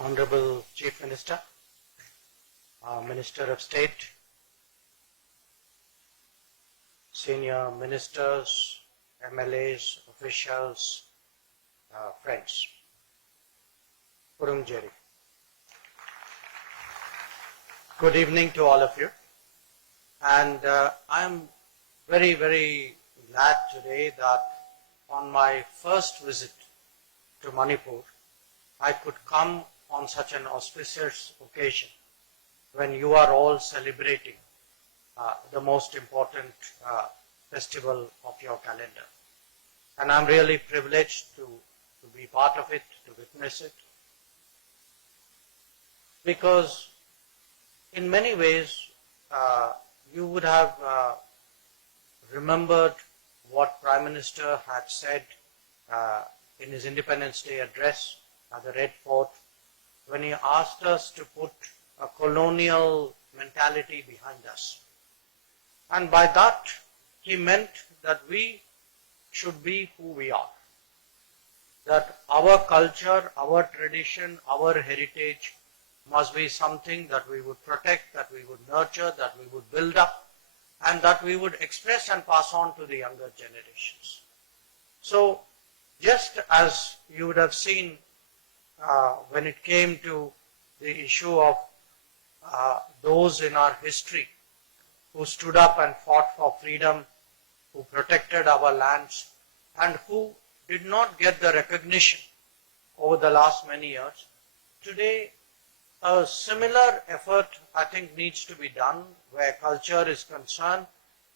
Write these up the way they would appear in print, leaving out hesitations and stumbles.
Honorable Chief Minister, Minister of State, senior ministers, MLAs, officials, friends. Kurumjeri. Good evening to all of you. And I'm very, very glad today that on my first visit to Manipur, I could come on such an auspicious occasion when you are all celebrating the most important festival of your calendar. And I'm really privileged to be part of it, to witness it, because in many ways you would have remembered what Prime Minister had said in his Independence Day address at the Red Fort when he asked us to put a colonial mentality behind us. And by that, he meant that we should be who we are. That our culture, our tradition, our heritage must be something that we would protect, that we would nurture, that we would build up, and that we would express and pass on to the younger generations. So, just as you would have seen when it came to the issue of those in our history who stood up and fought for freedom, who protected our lands, and who did not get the recognition over the last many years, today a similar effort, I think, needs to be done where culture is concerned,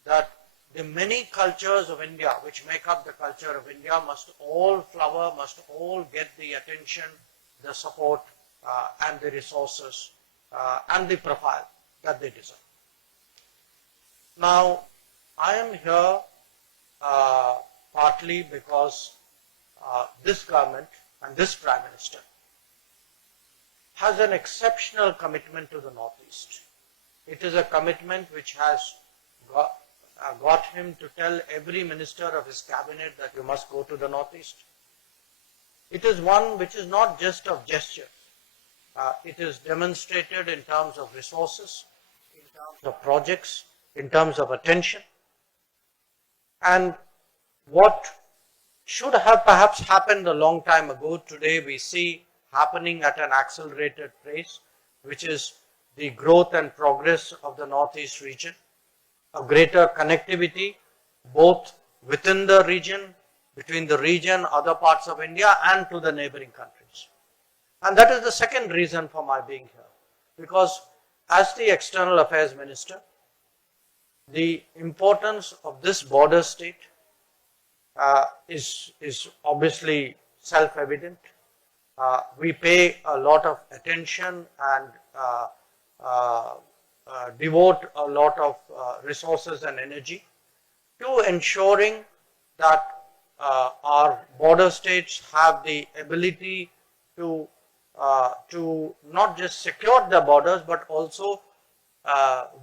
that the many cultures of India which make up the culture of India must all flower, must all get the attention, the support and the resources and the profile that they deserve. Now, I am here partly because this government and this Prime Minister has an exceptional commitment to the Northeast. It is a commitment which has got him to tell every minister of his cabinet that you must go to the Northeast. It is one which is not just of gesture. It is demonstrated in terms of resources, in terms of projects, in terms of attention. And what should have perhaps happened a long time ago, today we see happening at an accelerated pace, which is the growth and progress of the Northeast region, a greater connectivity both within the region, between the region, other parts of India, and to the neighboring countries. And that is the second reason for my being here, because as the External Affairs Minister, the importance of this border state is obviously self-evident. We pay a lot of attention and devote a lot of resources and energy to ensuring that our border states have the ability to not just secure their borders but also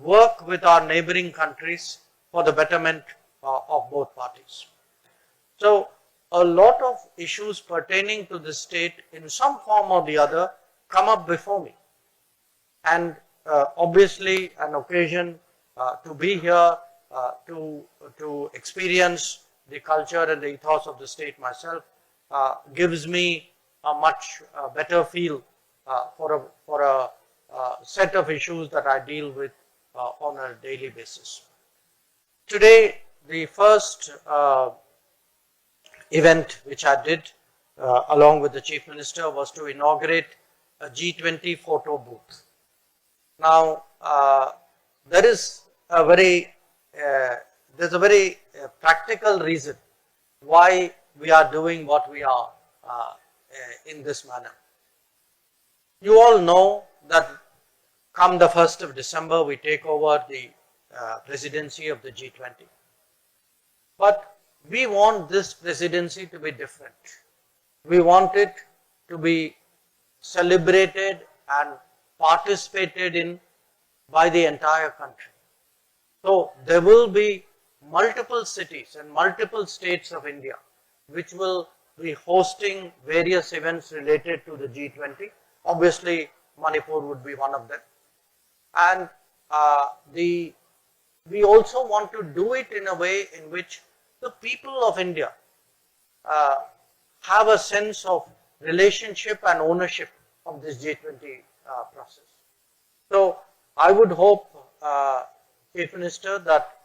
work with our neighboring countries for the betterment of both parties. So, a lot of issues pertaining to the state in some form or the other come up before me. And obviously an occasion to be here, to experience the culture and the ethos of the state myself gives me a much better feel for a set of issues that I deal with on a daily basis. Today, the first event which I did along with the Chief Minister was to inaugurate a G20 photo booth. Now, there is a very practical reason why we are doing what we are in this manner. You all know that come the 1st of December, we take over the presidency of the G20. But we want this presidency to be different. We want it to be celebrated and participated in by the entire country. So there will be multiple cities and multiple states of India which will be hosting various events related to the G20, Obviously, Manipur would be one of them. And we also want to do it in a way in which the people of India have a sense of relationship and ownership of this G20 process. So I would hope, Chief Minister, that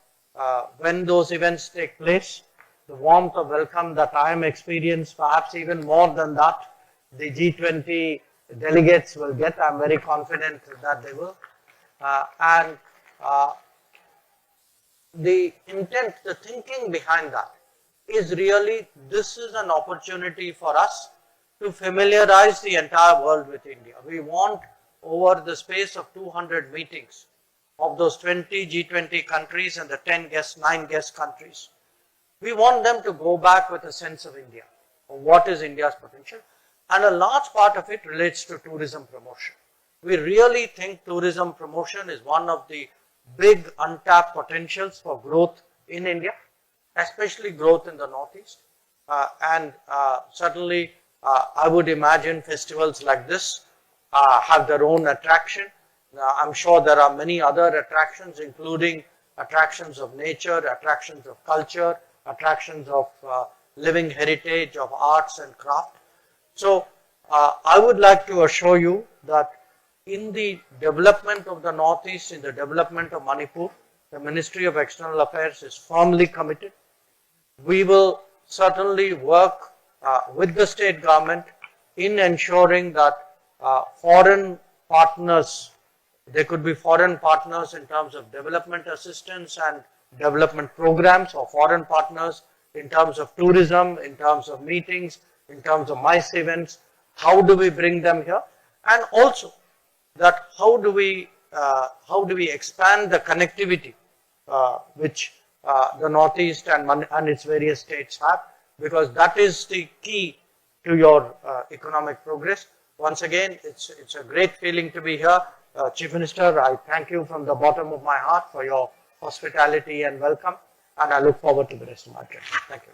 when those events take place, the warmth of welcome that I am experiencing, perhaps even more than that, the G20 delegates will get. I am very confident that they will. And the intent, the thinking behind that is really, this is an opportunity for us to familiarize the entire world with India. We want, over the space of 200 meetings of those 20 G20 countries and the 9 guest countries, we want them to go back with a sense of India, of what is India's potential, and a large part of it relates to tourism promotion. We really think tourism promotion is one of the big untapped potentials for growth in India, especially growth in the Northeast. And certainly, I would imagine festivals like this have their own attraction. I'm sure there are many other attractions, including attractions of nature, attractions of culture, attractions of living heritage, of arts and craft. So, I would like to assure you that in the development of the Northeast, in the development of Manipur, the Ministry of External Affairs is firmly committed. We will certainly work with the state government in ensuring that foreign partners, there could be foreign partners in terms of development assistance and development programs, or foreign partners in terms of tourism, in terms of meetings, in terms of MICE events. How do we bring them here? And also that how do we expand the connectivity which the Northeast and its various states have, because that is the key to your economic progress. Once again, it's a great feeling to be here. Chief Minister, I thank you from the bottom of my heart for your hospitality and welcome, and I look forward to the rest of my trip. Thank you.